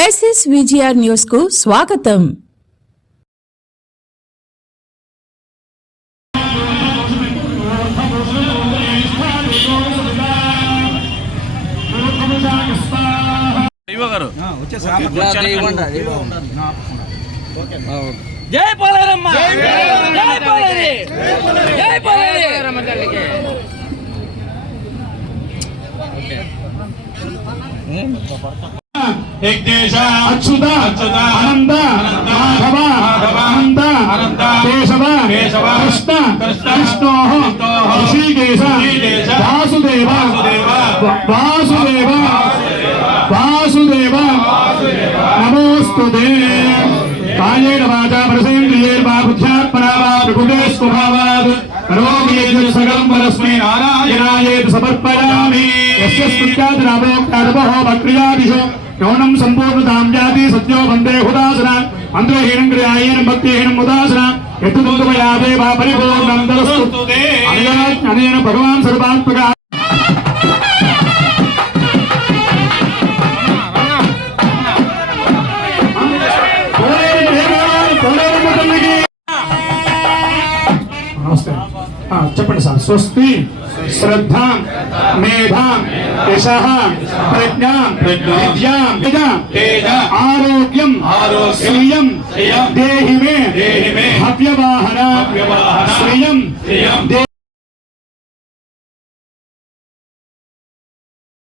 SSVGR news కు స్వాగతం. జై పోలేరమ్మ, జై పోలేరి, జై పోలేరమ్మ తల్లికి. एक देश अच्युत अनंत माधव अनंत केशव कृष्ण कृष्णो ऋषिकेश वासुदेव वासुदेव वासुदेव नमोस्तुते कायेन वाचा मनसेन्द्रियैर्वा बुद्ध्यात्मना वा प्रकृते स्वभावात् करोमि यत् सकलं परस्मै नारायणायेति समर्पयामि यस्य स्तुत्यात् नामोक्तादपः वक्रियादिषु यौनं सम्पूर्णतां जाति सत्यो वन्दे हुदासना मन्त्रहीनं क्रियाहीनं भक्तिहीनं मुदासना यत् दुर्गमयादे वा परिपूर्णं दलस्तुते अनेन भगवान् सर्वात्मकः చెప్పండి సార్. స్వస్తి శ్రద్ధ మేధ యశః ప్రజ్ఞా విద్యా ఆరోగ్యం శ్రియం దేహి మే